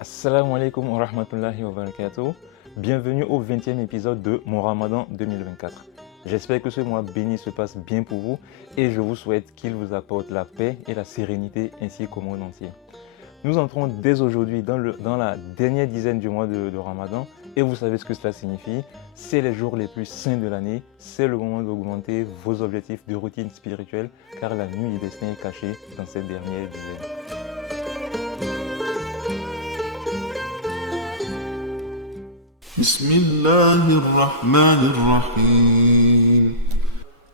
Assalamu alaikum wa rahmatullahi wa barakatuh. Bienvenue au 20e épisode de mon Ramadan 2024. J'espère que ce mois béni se passe bien pour vous et je vous souhaite qu'il vous apporte la paix et la sérénité ainsi qu'au monde entier. Nous entrons dès aujourd'hui dans la dernière dizaine du mois de Ramadan et vous savez ce que cela signifie. C'est les jours les plus saints de l'année, c'est le moment d'augmenter vos objectifs de routine spirituelle car la nuit du destin est cachée dans cette dernière dizaine. بسم الله الرحمن الرحيم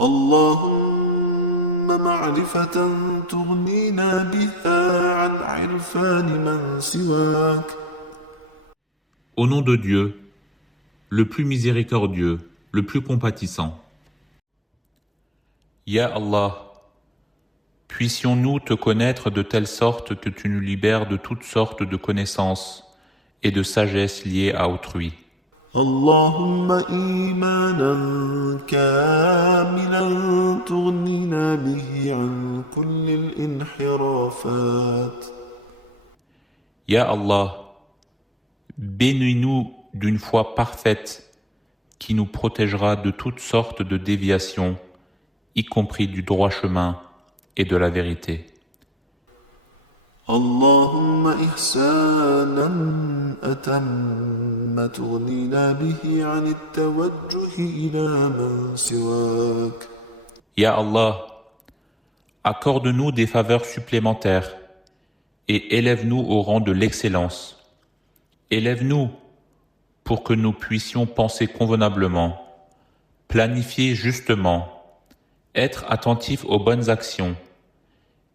اللهم معرفة تغنينا بها عن عرفان من سواك. Au nom de Dieu, le plus miséricordieux, le plus compatissant. Ya Allah, puissions-nous te connaître de telle sorte que tu nous libères de toutes sortes de connaissances et de sagesse liées à autrui. اللهم إيمانا كاملا تغنينا به عن كل الانحرافات. Ya Allah, bénis-nous d'une foi parfaite qui nous protégera de toutes sortes de déviations, y compris du droit chemin et de la vérité. اللهم إحسانا أتم تغنينا به عن التوجه إلى من سواك. Ya Allah, accorde-nous des faveurs supplémentaires et élève-nous au rang de l'excellence. Élève-nous pour que nous puissions penser convenablement, planifier justement, être attentifs aux bonnes actions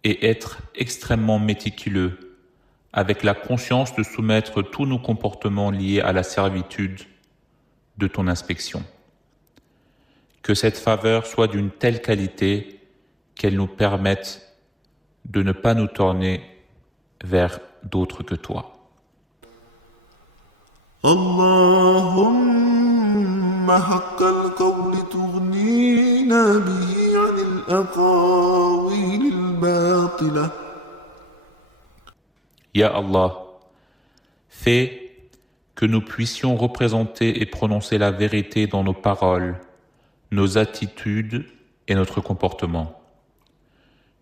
et être extrêmement méticuleux, avec la conscience de soumettre tous nos comportements liés à la servitude de ton inspection. Que cette faveur soit d'une telle qualité qu'elle nous permette de ne pas nous tourner vers d'autres que toi. اللهم حق القول تغنينا به عن الأقاويل الباطلة. Ya Allah, fais que nous puissions représenter et prononcer la vérité dans nos paroles, nos attitudes et notre comportement.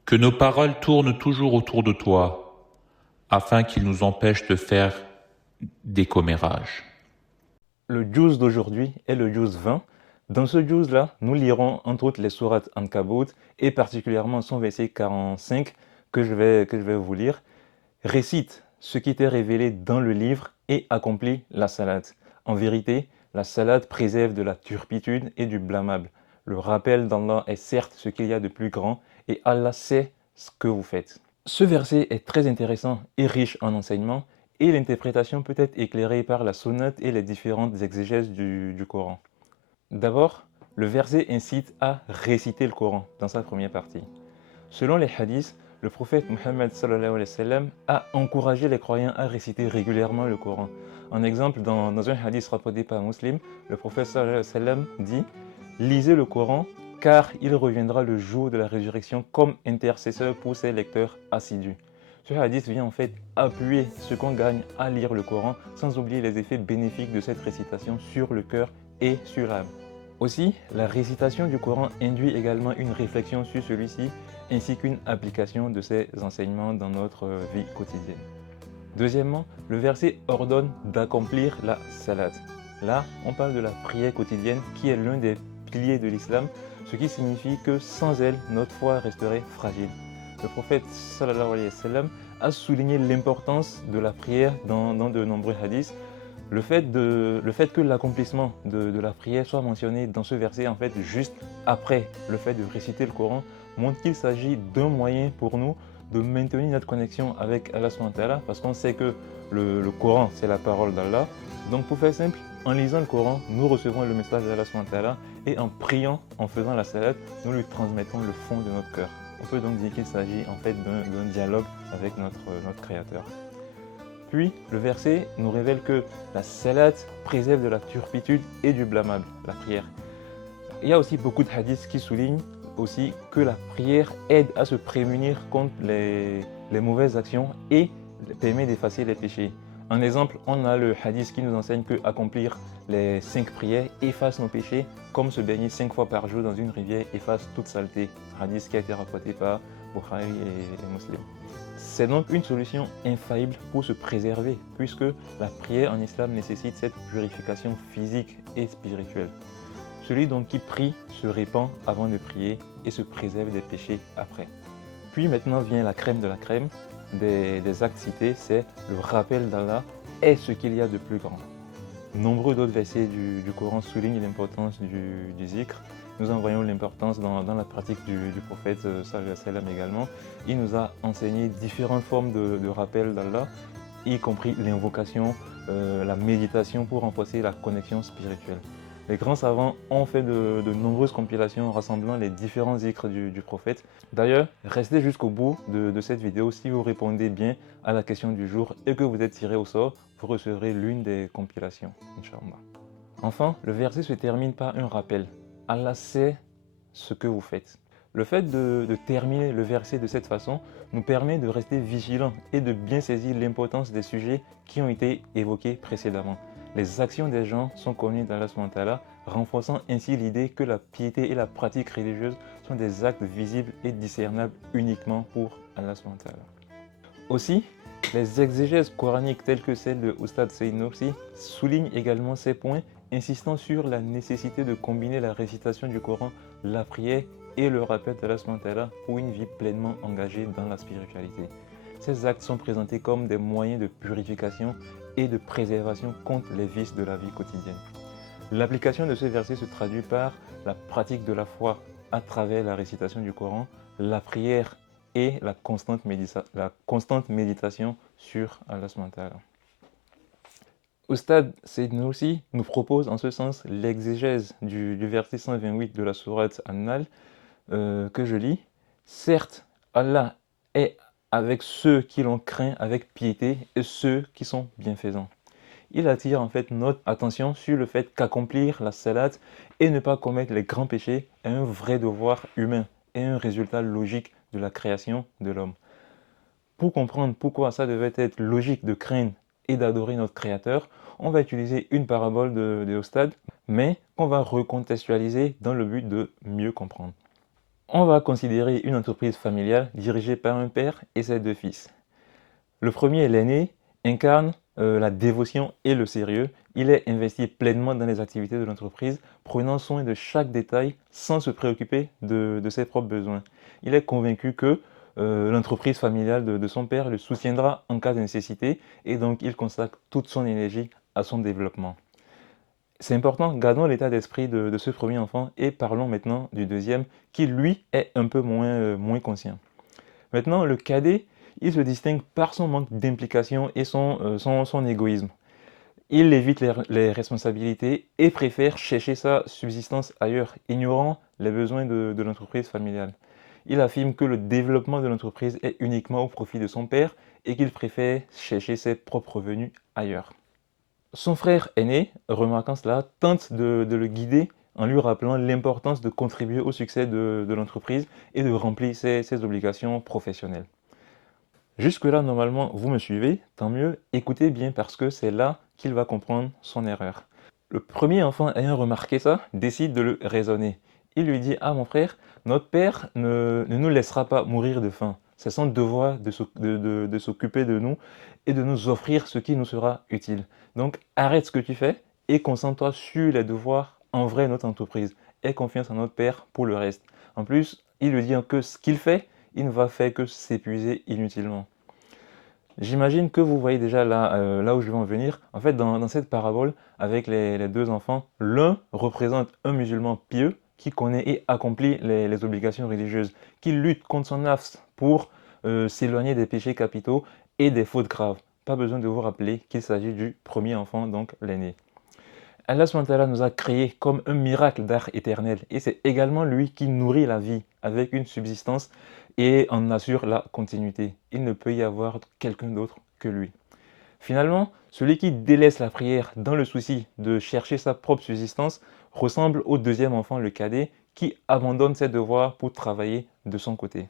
Que nos paroles tournent toujours autour de toi, afin qu'ils nous empêchent de faire des commérages. Le juz d'aujourd'hui est le juz 20. Dans ce juz-là, nous lirons entre autres les sourates Ankabut et particulièrement son verset 45 que je vais vous lire. Récite ce qui t'est révélé dans le livre et accomplis la salade. En vérité, la salade préserve de la turpitude et du blâmable. Le rappel d'Allah est certes ce qu'il y a de plus grand et Allah sait ce que vous faites. Ce verset est très intéressant et riche en enseignements et l'interprétation peut être éclairée par la sounate et les différentes exégèses du Coran. D'abord, le verset incite à réciter le Coran dans sa première partie. Selon les hadiths, le prophète Mohammed sallallahu alayhi wa sallam a encouragé les croyants à réciter régulièrement le Coran. En exemple, dans un hadith rapporté par Muslim, le prophète sallallahu alayhi wa sallam dit « Lisez le Coran car il reviendra le jour de la résurrection comme intercesseur pour ses lecteurs assidus. » Ce hadith vient en fait appuyer ce qu'on gagne à lire le Coran sans oublier les effets bénéfiques de cette récitation sur le cœur et sur l'âme. Aussi, la récitation du Coran induit également une réflexion sur celui-ci ainsi qu'une application de ces enseignements dans notre vie quotidienne. Deuxièmement, le verset ordonne d'accomplir la salat. Là, on parle de la prière quotidienne qui est l'un des piliers de l'islam, ce qui signifie que sans elle, notre foi resterait fragile. Le prophète sallallahu alayhi wa sallam a souligné l'importance de la prière dans de nombreux hadiths. Le fait que l'accomplissement de la prière soit mentionné dans ce verset, en fait, juste après le fait de réciter le Coran, montre qu'il s'agit d'un moyen pour nous de maintenir notre connexion avec Allah subhanahu wa ta'ala, parce qu'on sait que le Coran, c'est la parole d'Allah. Donc pour faire simple, en lisant le Coran, nous recevons le message d'Allah subhanahu wa ta'ala et en priant, en faisant la salat, nous lui transmettons le fond de notre cœur. On peut donc dire qu'il s'agit en fait d'un dialogue avec notre Créateur. Puis, le verset nous révèle que la salat préserve de la turpitude et du blâmable, la prière. Il y a aussi beaucoup de hadiths qui soulignent aussi que la prière aide à se prémunir contre les mauvaises actions et permet d'effacer les péchés. En exemple, on a le hadith qui nous enseigne que accomplir les 5 prières efface nos péchés, comme se baigner 5 fois par jour dans une rivière efface toute saleté. Hadith qui a été rapporté par Bukhari et Muslim. C'est donc une solution infaillible pour se préserver, puisque la prière en islam nécessite cette purification physique et spirituelle. Celui donc qui prie se répand avant de prier et se préserve des péchés après. Puis maintenant vient la crème de la crème des actes cités, c'est le rappel d'Allah est ce qu'il y a de plus grand. Nombreux d'autres versets du Coran soulignent l'importance du zikr. Nous en voyons l'importance dans la pratique du prophète sallallahu alayhi wa sallam également. Il nous a enseigné différentes formes de rappel d'Allah, y compris l'invocation, la méditation pour renforcer la connexion spirituelle. Les grands savants ont fait de nombreuses compilations rassemblant les différents zikrs du prophète. D'ailleurs, restez jusqu'au bout de cette vidéo. Si vous répondez bien à la question du jour et que vous êtes tiré au sort, vous recevrez l'une des compilations, Inch'Allah. Enfin, le verset se termine par un rappel. Allah sait ce que vous faites. Le fait de terminer le verset de cette façon nous permet de rester vigilants et de bien saisir l'importance des sujets qui ont été évoqués précédemment. Les actions des gens sont connues d'Allah subhanahu wa ta'ala, renforçant ainsi l'idée que la piété et la pratique religieuse sont des actes visibles et discernables uniquement pour Allah subhanahu wa ta'ala. Aussi, les exégèses coraniques telles que celle de Oustad Saïd Nursi soulignent également ces points, insistant sur la nécessité de combiner la récitation du Coran, la prière et le rappel d'Allah subhanahu wa ta'ala pour une vie pleinement engagée dans la spiritualité. Ces actes sont présentés comme des moyens de purification et de préservation contre les vices de la vie quotidienne. L'application de ce verset se traduit par la pratique de la foi à travers la récitation du Coran, la prière et la constante méditation sur Allah subhanahu wa ta'ala. Oustad Saïd Nursi nous propose en ce sens l'exégèse du verset 128 de la sourate An-Nahl que je lis. Certes, Allah est avec ceux qui l'ont craint avec piété et ceux qui sont bienfaisants. Il attire en fait notre attention sur le fait qu'accomplir la salat et ne pas commettre les grands péchés est un vrai devoir humain et un résultat logique de la création de l'homme. Pour comprendre pourquoi ça devait être logique de craindre et d'adorer notre Créateur, on va utiliser une parabole de Oustad, mais qu'on va recontextualiser dans le but de mieux comprendre. On va considérer une entreprise familiale dirigée par un père et ses 2 fils. Le premier, l'aîné, incarne la dévotion et le sérieux. Il est investi pleinement dans les activités de l'entreprise, prenant soin de chaque détail sans se préoccuper de ses propres besoins. Il est convaincu que l'entreprise familiale de son père le soutiendra en cas de nécessité et donc il consacre toute son énergie à son développement. C'est important, gardons l'état d'esprit de ce premier enfant et parlons maintenant du deuxième qui lui est un peu moins conscient. Maintenant, le cadet, il se distingue par son manque d'implication et son égoïsme. Il évite les responsabilités et préfère chercher sa subsistance ailleurs, ignorant les besoins de l'entreprise familiale. Il affirme que le développement de l'entreprise est uniquement au profit de son père et qu'il préfère chercher ses propres revenus ailleurs. Son frère aîné, remarquant cela, tente de le guider en lui rappelant l'importance de contribuer au succès de l'entreprise et de remplir ses obligations professionnelles. Jusque-là, normalement, vous me suivez, tant mieux, écoutez bien parce que c'est là qu'il va comprendre son erreur. Le premier enfant ayant remarqué ça, décide de le raisonner. Il lui dit « Ah mon frère, notre père ne nous laissera pas mourir de faim. C'est son devoir de s'occuper de nous et de nous offrir ce qui nous sera utile. Donc arrête ce que tu fais et concentre-toi sur les devoirs en vrai de notre entreprise. Aie confiance en notre père pour le reste. » En plus, il lui dit que ce qu'il fait, il ne va faire que s'épuiser inutilement. J'imagine que vous voyez déjà là où je vais en venir. En fait, dans cette parabole, avec les 2 enfants, l'un représente un musulman pieux qui connaît et accomplit les obligations religieuses, qui lutte contre son nafs pour s'éloigner des péchés capitaux et des fautes graves. Pas besoin de vous rappeler qu'il s'agit du premier enfant, donc l'aîné. Allah subhanahu wa ta'ala nous a créés comme un miracle d'art éternel et c'est également lui qui nourrit la vie avec une subsistance et en assure la continuité. Il ne peut y avoir quelqu'un d'autre que lui. Finalement, celui qui délaisse la prière dans le souci de chercher sa propre subsistance ressemble au deuxième enfant, le cadet, qui abandonne ses devoirs pour travailler de son côté.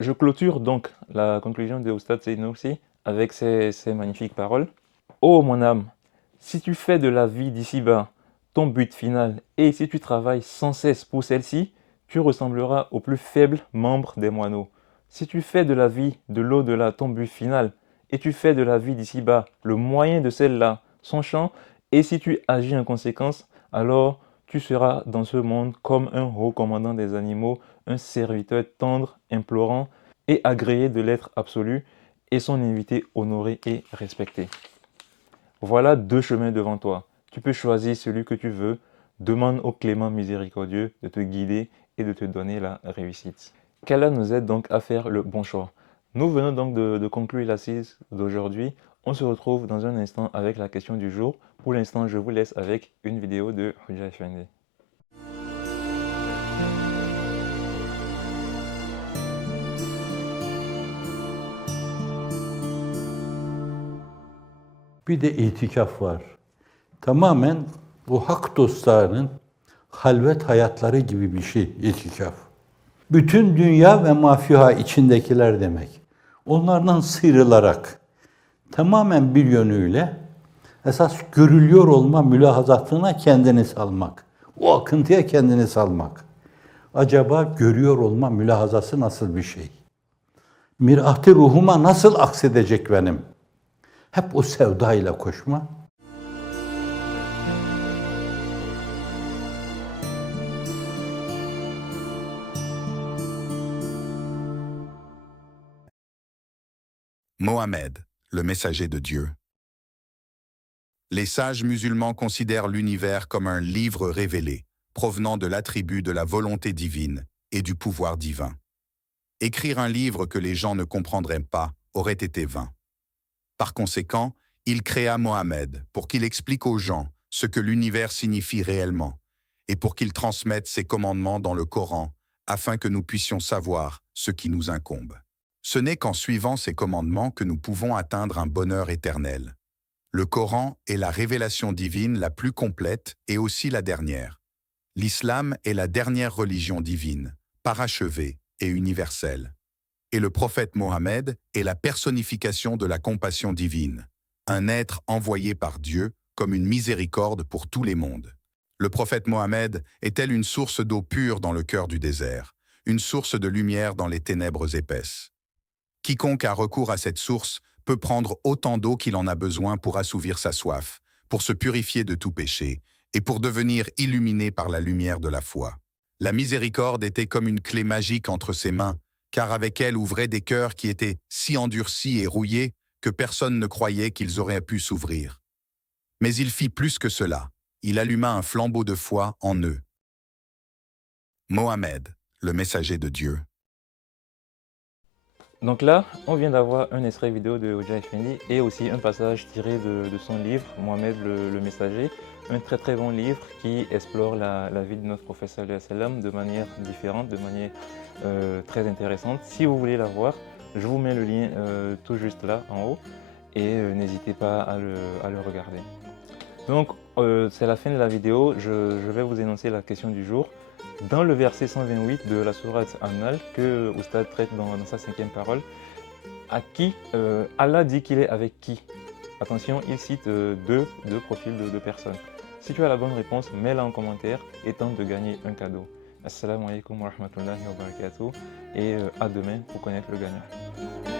Je clôture donc la conclusion de Oustad Saïd Nursi avec ces magnifiques paroles. Ô mon âme, si tu fais de la vie d'ici-bas ton but final et si tu travailles sans cesse pour celle-ci, tu ressembleras au plus faible membre des moineaux. Si tu fais de la vie de l'au-delà ton but final et tu fais de la vie d'ici-bas le moyen de celle-là son champ, et si tu agis en conséquence, alors tu seras dans ce monde comme un haut commandant des animaux, un serviteur tendre, implorant et agréé de l'être absolu et son invité honoré et respecté. Voilà 2 chemins devant toi. Tu peux choisir celui que tu veux. Demande au clément miséricordieux de te guider et de te donner la réussite. Qu'Allah nous aide donc à faire le bon choix. Nous venons donc de conclure l'assise d'aujourd'hui. On se retrouve dans un instant avec la question du jour. Pour l'instant, je vous laisse avec une vidéo de Hujja Effendi. Bir de itikaf var. Tamamen bu hak dostlarının halvet hayatları gibi bir şey itikaf. Bütün dünya ve mafiha içindekiler demek. Onlardan sıyrılarak tamamen bir yönüyle esas görülüyor olma mülahazatına kendini salmak. O akıntıya kendini salmak. Acaba görüyor olma mülahazası nasıl bir şey? Mir'at-ı ruhuma nasıl aksedecek benim? Hep o sevdayla koşma. Mohammed, le messager de Dieu. Les sages musulmans considèrent l'univers comme un livre révélé, provenant de l'attribut de la volonté divine et du pouvoir divin. Écrire un livre que les gens ne comprendraient pas aurait été vain. Par conséquent, il créa Mohammed pour qu'il explique aux gens ce que l'univers signifie réellement et pour qu'il transmette ses commandements dans le Coran afin que nous puissions savoir ce qui nous incombe. Ce n'est qu'en suivant ces commandements que nous pouvons atteindre un bonheur éternel. Le Coran est la révélation divine la plus complète et aussi la dernière. L'islam est la dernière religion divine, parachevée et universelle. Et le prophète Mohammed est la personnification de la compassion divine, un être envoyé par Dieu comme une miséricorde pour tous les mondes. Le prophète Mohammed est tel une source d'eau pure dans le cœur du désert, une source de lumière dans les ténèbres épaisses. Quiconque a recours à cette source peut prendre autant d'eau qu'il en a besoin pour assouvir sa soif, pour se purifier de tout péché et pour devenir illuminé par la lumière de la foi. La miséricorde était comme une clé magique entre ses mains, car avec elle ouvraient des cœurs qui étaient si endurcis et rouillés que personne ne croyait qu'ils auraient pu s'ouvrir. Mais il fit plus que cela. Il alluma un flambeau de foi en eux. Mohammed, le messager de Dieu. Donc là, on vient d'avoir un extrait vidéo de Hujja Effendi et aussi un passage tiré de son livre, Mohammed le Messager, un très très bon livre qui explore la vie de notre prophète sallallahu alayhi wa sallam de manière différente, de manière très intéressante. Si vous voulez la voir, je vous mets le lien tout juste là en haut et n'hésitez pas à le regarder. Donc c'est la fin de la vidéo, je vais vous énoncer la question du jour. Dans le verset 128 de la sourate An-Nahl que Oustad traite dans sa 5e parole, à qui Allah dit qu'il est avec qui? Attention, il cite deux profils de personnes. Si tu as la bonne réponse, mets-la en commentaire et tente de gagner un cadeau. Assalamu alaikum wa rahmatullahi wa barakatuh et à demain pour connaître le gagnant.